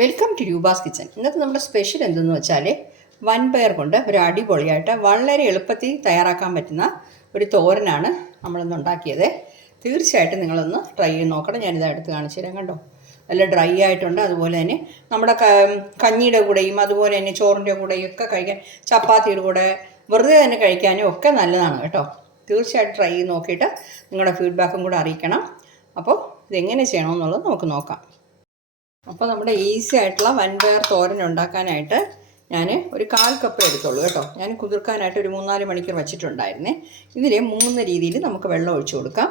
Welcome to Roopa's kitchen ഇന്നത്തെ നമ്മുടെ special എന്തെന്ന് വെച്ചാൽ വൻപയർ കൊണ്ട് ഒരു അടിപൊളിയായിട്ട് വളരെ എളുപ്പത്തിൽ തയ്യാറാക്കാൻ പറ്റുന്ന ഒരു തോരനാണ് നമ്മളിന്ന് ഉണ്ടാക്കിയത്. തീർച്ചയായിട്ടും നിങ്ങളൊന്ന് ട്രൈ ചെയ്ത് നോക്കണം. ഞാനിത് എടുത്ത് കാണിച്ചു തരാം കണ്ടോ? നല്ല ഡ്രൈ ആയിട്ടുണ്ട്. അതുപോലെ തന്നെ നമ്മുടെ കഞ്ഞിയുടെ കൂടെയും അതുപോലെ തന്നെ ചോറിന്റെ കൂടെയും ഒക്കെ കഴിക്കാൻ ചപ്പാത്തിയുടെ കൂടെ വെറുതെ തന്നെ കഴിക്കാനും ഒക്കെ നല്ലതാണ് കേട്ടോ. തീർച്ചയായിട്ടും ട്രൈ ചെയ്ത് നോക്കിയിട്ട് നിങ്ങളുടെ ഫീഡ്ബാക്കും കൂടെ അറിയിക്കണം. അപ്പോൾ ഇതെങ്ങനെ ചെയ്യണമെന്നുള്ളത് നമുക്ക് നോക്കാം. അപ്പോൾ നമ്മുടെ ഈസി ആയിട്ടുള്ള വൻപയർ തോരൻ ഉണ്ടാക്കാനായിട്ട് ഞാൻ ഒരു കാൽ കപ്പ് എടുത്തോളൂ കേട്ടോ. ഞാൻ കുതിർക്കാനായിട്ട് ഒരു മൂന്നാൽ മണിക്കൂർ വെച്ചിട്ടുണ്ടായിരുന്നേ. ഇതിൽ മൂന്ന് രീതിയിൽ നമുക്ക് വെള്ളം ഒഴിച്ചു കൊടുക്കാം.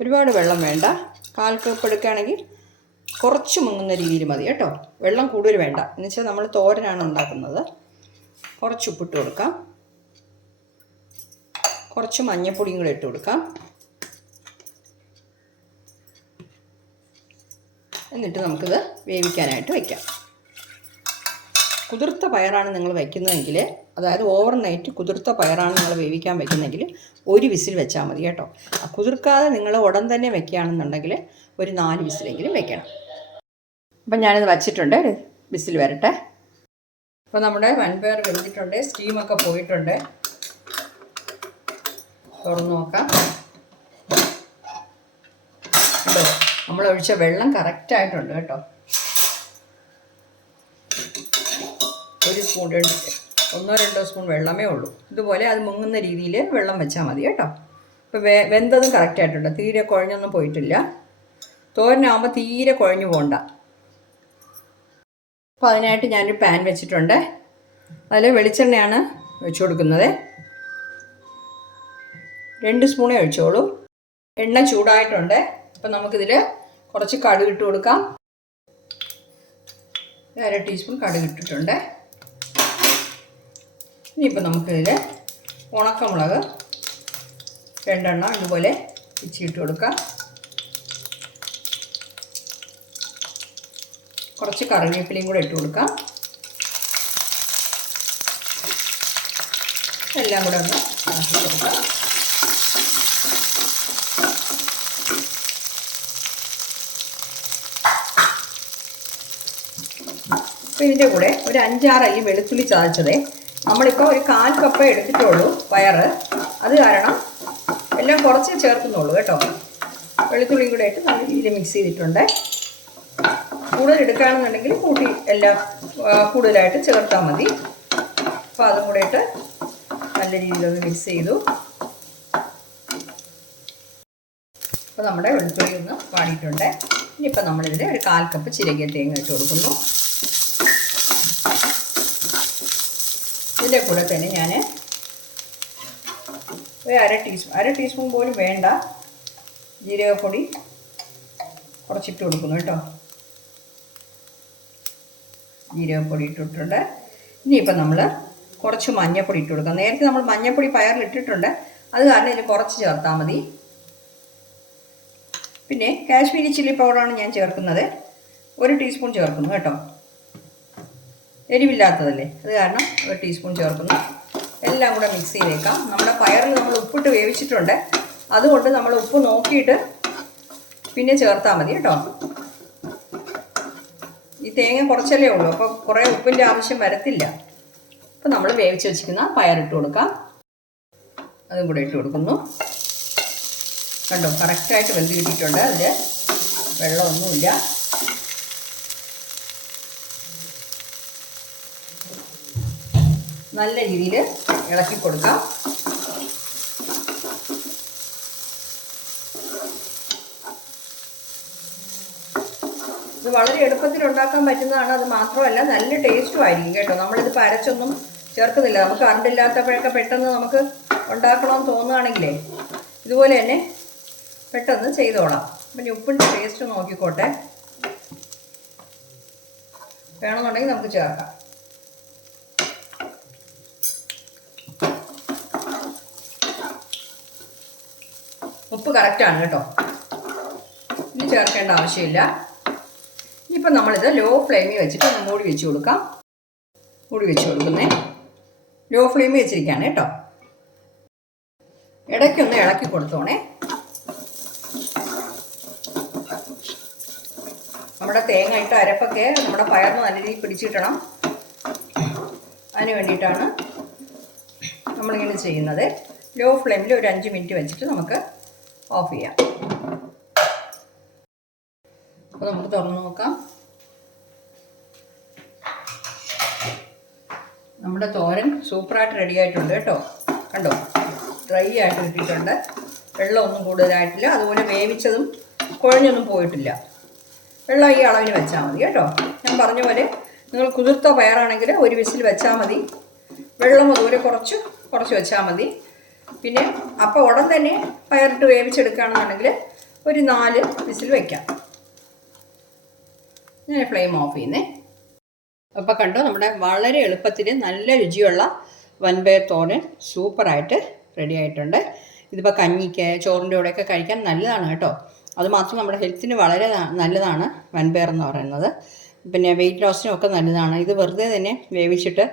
ഒരുപാട് വെള്ളം വേണ്ട. കാൽ കപ്പ് എടുക്കുകയാണെങ്കിൽ കുറച്ച് മുങ്ങുന്ന രീതിയിൽ മതി കേട്ടോ. വെള്ളം കൂടുതൽ വേണ്ട. എന്ന് വെച്ചാൽ നമ്മൾ തോരനാണ് ഉണ്ടാക്കുന്നത്. കുറച്ച് ഉപ്പിട്ട് കൊടുക്കാം. കുറച്ച് മഞ്ഞപ്പൊടിയും കൂടെ ഇട്ട് കൊടുക്കാം. എന്നിട്ട് നമുക്കിത് വേവിക്കാനായിട്ട് വയ്ക്കാം. കുതിർത്ത പയറാണ് നിങ്ങൾ വയ്ക്കുന്നതെങ്കിൽ അതായത് ഓവർ നൈറ്റ് കുതിർത്ത പയറാണ് നിങ്ങൾ വേവിക്കാൻ വയ്ക്കുന്നതെങ്കിൽ ഒരു വിസിൽ വെച്ചാൽ മതി കേട്ടോ. കുതിർക്കാതെ നിങ്ങൾ ഉടൻ തന്നെ വെക്കുകയാണെന്നുണ്ടെങ്കിൽ ഒരു നാല് വിസിലെങ്കിലും വെക്കണം. അപ്പം ഞാനിത് വച്ചിട്ടുണ്ട്. ഒരു വിസിൽ വരട്ടെ. അപ്പോൾ നമ്മുടെ വൻപയർ വെന്തിട്ടുണ്ട്. സ്റ്റീമൊക്കെ പോയിട്ടുണ്ട്. തുറന്നു നോക്കാം. നമ്മൾ ഒഴിച്ച വെള്ളം കറക്റ്റായിട്ടുണ്ട് കേട്ടോ. ഒരു സ്പൂൺ രണ്ട് ഒന്നോ രണ്ടോ സ്പൂൺ വെള്ളമേ ഉള്ളൂ. ഇതുപോലെ അത് മുങ്ങുന്ന രീതിയിൽ വെള്ളം വെച്ചാൽ മതി കേട്ടോ. ഇപ്പോൾ വെ വെന്തതും കറക്റ്റായിട്ടുണ്ട്. തീരെ കുഴഞ്ഞൊന്നും പോയിട്ടില്ല. തോരനാകുമ്പോൾ തീരെ കുഴഞ്ഞു പോകണ്ട അപ്പോൾ അതിനായിട്ട് ഞാനൊരു പാൻ വെച്ചിട്ടുണ്ട്. അതിൽ വെളിച്ചെണ്ണയാണ് വെച്ചു കൊടുക്കുന്നത്. രണ്ട് സ്പൂണേ ഒഴിച്ചോളൂ. എണ്ണ ചൂടായിട്ടുണ്ട്. അപ്പം നമുക്കിതിൽ കുറച്ച് കടുക് ഇട്ട് കൊടുക്കാം അര ടീസ്പൂൺ കടുക് ഇട്ടിട്ടുണ്ട് ഇനിയിപ്പോൾ നമുക്കിതിൽ ഉണക്കമുളക് രണ്ടെണ്ണം ഇതുപോലെ ഇച്ചിട്ട് കൊടുക്കാം. കുറച്ച് കറിവേപ്പിലയും കൂടെ ഇട്ട് കൊടുക്കാം. എല്ലാം കൂടെ ഒന്ന് കൊടുക്കാം. അപ്പോൾ ഇതിന്റെ കൂടെ ഒരു അഞ്ചാറ് അല്ലി വെളുത്തുള്ളി ചതച്ചതേ. നമ്മളിപ്പോൾ ഒരു കാൽ കപ്പ എടുത്തിട്ടുള്ളൂ വയറ് അത് കാരണം എല്ലാം കുറച്ച് ചേർക്കുന്നുള്ളൂ കേട്ടോ. വെളുത്തുള്ളിയും കൂടെ ഇട്ട് നല്ല രീതിയിൽ മിക്സ് ചെയ്തിട്ടുണ്ട്. കൂടുതൽ എടുക്കുകയാണെന്നുണ്ടെങ്കിൽ കൂട്ടി എല്ലാം കൂടുതലായിട്ട് ചേർത്താൽ മതി. അപ്പോൾ അതും കൂടെ ഇട്ട് നല്ല രീതിയിലൊന്ന് മിക്സ് ചെയ്തു. അപ്പോൾ നമ്മുടെ വെളുത്തുള്ളി ഒന്ന് വാടിയിട്ടുണ്ട്. ഇനിയിപ്പോൾ നമ്മളിവിടെ ഒരു കാൽ കപ്പ് ചിരകിയ തേങ്ങ ഇട്ട് കൊടുക്കുന്നു. ഇതിന്റെ കൂടെ തന്നെ ഞാൻ ഒരു അര ടീസ്പൂൺ അര ടീസ്പൂൺ പോലും വേണ്ട ജീരകപ്പൊടി കുറച്ചിട്ട് കൊടുക്കുന്നു കേട്ടോ. ജീരകപ്പൊടി ഇട്ടിട്ടുണ്ട്. ഇനിയിപ്പോൾ നമ്മൾ കുറച്ച് മഞ്ഞൾപ്പൊടി ഇട്ട് കൊടുക്കാം. നേരത്തെ നമ്മൾ മഞ്ഞൾപ്പൊടി പയറിൽ ഇട്ടിട്ടുണ്ട് അത് കാരണം ഇതിൽ കുറച്ച് ചേർത്താൽ മതി. പിന്നെ കാശ്മീരി ചില്ലി പൗഡറാണ് ഞാൻ ചേർക്കുന്നത്. ഒരു ടീസ്പൂൺ ചേർക്കുന്നു കേട്ടോ. എരിവില്ലാത്തതല്ലേ? അത് കാരണം ഒരു ടീസ്പൂൺ ചേർക്കുന്നു. എല്ലാം കൂടെ മിക്സ് ചെയ്തേക്കാം. നമ്മുടെ പയറിൽ നമ്മൾ ഉപ്പിട്ട് വേവിച്ചിട്ടുണ്ട്. അതുകൊണ്ട് നമ്മൾ ഉപ്പ് നോക്കിയിട്ട് പിന്നെ ചേർത്താൽ മതി കേട്ടോ. ഈ തേങ്ങ കുറച്ചല്ലേ ഉള്ളൂ. അപ്പോൾ കുറേ ഉപ്പിന്റെ ആവശ്യം വരത്തില്ല. അപ്പോൾ നമ്മൾ വേവിച്ച് വെച്ചിരിക്കുന്ന പയറിട്ട് കൊടുക്കാം. അതും കൂടെ ഇട്ട് കൊടുക്കുന്നു. കണ്ടോ കറക്റ്റായിട്ട് വെന്ത് കിട്ടിയിട്ടുണ്ട്. അതിൽ വെള്ളമൊന്നുമില്ല. നല്ല രീതിയിൽ ഇളക്കി കൊടുക്കാം. ഇത് വളരെ എളുപ്പത്തിൽ ഉണ്ടാക്കാൻ പറ്റുന്നതാണ്. അത് മാത്രമല്ല നല്ല ടേസ്റ്റും ആയിരിക്കും കേട്ടോ. നമ്മളിത് പരച്ചൊന്നും ചേർക്കുന്നില്ല. നമുക്ക് കണ്ടില്ലാത്തപ്പോഴൊക്കെ പെട്ടെന്ന് നമുക്ക് ഉണ്ടാക്കണമെന്ന് തോന്നുകയാണെങ്കിലേ ഇതുപോലെ തന്നെ പെട്ടെന്ന് ചെയ്തോളാം. പിന്നെ ഉപ്പിന്റെ ടേസ്റ്റ് നോക്കിക്കോട്ടെ. വേണമെന്നുണ്ടെങ്കിൽ നമുക്ക് ചേർക്കാം. ഉപ്പ് കറക്റ്റാണ് കേട്ടോ. ഇനി ചേർക്കേണ്ട ആവശ്യമില്ല. ഇനിയിപ്പോൾ നമ്മളിത് ലോ ഫ്ലെയിമിൽ വെച്ചിട്ട് ഒന്ന് മൂടി വെച്ച് കൊടുക്കാം. മൂടി വെച്ച് കൊടുക്കുന്നേ. ലോ ഫ്ലെയിമിൽ വെച്ചിരിക്കുകയാണ് കേട്ടോ. ഇടയ്ക്കൊന്ന് ഇളക്കി കൊടുത്തോണേ. നമ്മുടെ തേങ്ങ ഇട്ട അരപ്പൊക്കെ നമ്മുടെ പയറിന് നല്ല രീതിയിൽ പിടിച്ചിട്ടണം അതിന് വേണ്ടിയിട്ടാണ് നമ്മളിങ്ങനെ ചെയ്യുന്നത്. ലോ ഫ്ലെയിമിൽ ഒരു അഞ്ച് മിനിറ്റ് വെച്ചിട്ട് നമുക്ക് ഓഫ് ചെയ്യാം. അപ്പോൾ നമുക്ക് തുറന്ന് നോക്കാം. നമ്മുടെ തോരൻ സൂപ്പറായിട്ട് റെഡി ആയിട്ടുണ്ട് കേട്ടോ. കണ്ടോ? ഡ്രൈ ആയിട്ട് കിട്ടിയിട്ടുണ്ട്. വെള്ളമൊന്നും കൂടുതലായിട്ടില്ല. അതുപോലെ വേവിച്ചതും കുഴഞ്ഞൊന്നും പോയിട്ടില്ല. വെള്ളം ഈ അളവിന് വെച്ചാൽ മതി കേട്ടോ. ഞാൻ പറഞ്ഞ പോലെ നിങ്ങൾ കുതിർത്ത പയറാണെങ്കിൽ ഒരു വിസിൽ വെച്ചാൽ മതി. വെള്ളം അതുപോലെ കുറച്ച് കുറച്ച് വെച്ചാൽ മതി. പിന്നെ അപ്പോൾ ഉടൻ തന്നെ പയറിട്ട് വേവിച്ചെടുക്കുകയാണെന്നുണ്ടെങ്കിൽ ഒരു നാല് വിസിൽ വയ്ക്കാം ഞാൻ ഫ്ലെയിം ഓഫ് ചെയ്യുന്നേ. അപ്പോൾ കണ്ടോ നമ്മുടെ വളരെ എളുപ്പത്തിൽ നല്ല രുചിയുള്ള വൻപയർ തോരൻ സൂപ്പറായിട്ട് റെഡി ആയിട്ടുണ്ട്. ഇതിപ്പോൾ കഞ്ഞിക്ക് ചോറിന്റെ കൂടെയൊക്കെ കഴിക്കാൻ നല്ലതാണ് കേട്ടോ. അതുമാത്രം നമ്മുടെ ഹെൽത്തിന് വളരെ നല്ലതാണ് വൻപയർ എന്ന് പറയുന്നത്. പിന്നെ വെയിറ്റ് ലോസിനും ഒക്കെ നല്ലതാണ്. ഇത് വെറുതെ തന്നെ വേവിച്ചിട്ട്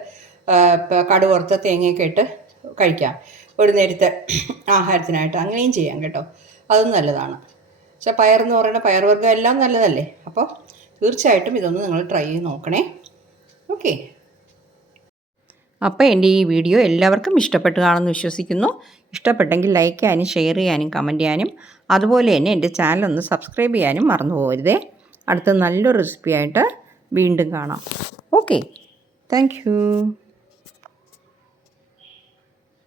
കടുവറുത്ത തേങ്ങയൊക്കെ ഇട്ട് കഴിക്കാം. ഒരു നേരത്തെ ആഹാരത്തിനായിട്ട് അങ്ങനെയും ചെയ്യാം കേട്ടോ. അതും നല്ലതാണ്. പക്ഷേ പയറെന്ന് പറയുന്ന പയർവർഗം എല്ലാം നല്ലതല്ലേ? അപ്പോൾ തീർച്ചയായിട്ടും ഇതൊന്ന് നിങ്ങൾ ട്രൈ ചെയ്ത് നോക്കണേ. ഓക്കെ. അപ്പോൾ എന്റെ ഈ വീഡിയോ എല്ലാവർക്കും ഇഷ്ടപ്പെട്ടു കാണുമെന്ന് വിശ്വസിക്കുന്നു. ഇഷ്ടപ്പെട്ടെങ്കിൽ ലൈക്ക് ചെയ്യാനും ഷെയർ ചെയ്യാനും കമന്റ് ചെയ്യാനും അതുപോലെ തന്നെ എന്റെ ചാനൽ ഒന്ന് സബ്സ്ക്രൈബ് ചെയ്യാനും മറന്നു പോകരുതേ. അടുത്ത നല്ലൊരു റെസിപ്പിയായിട്ട് വീണ്ടും കാണാം. ഓക്കെ. താങ്ക്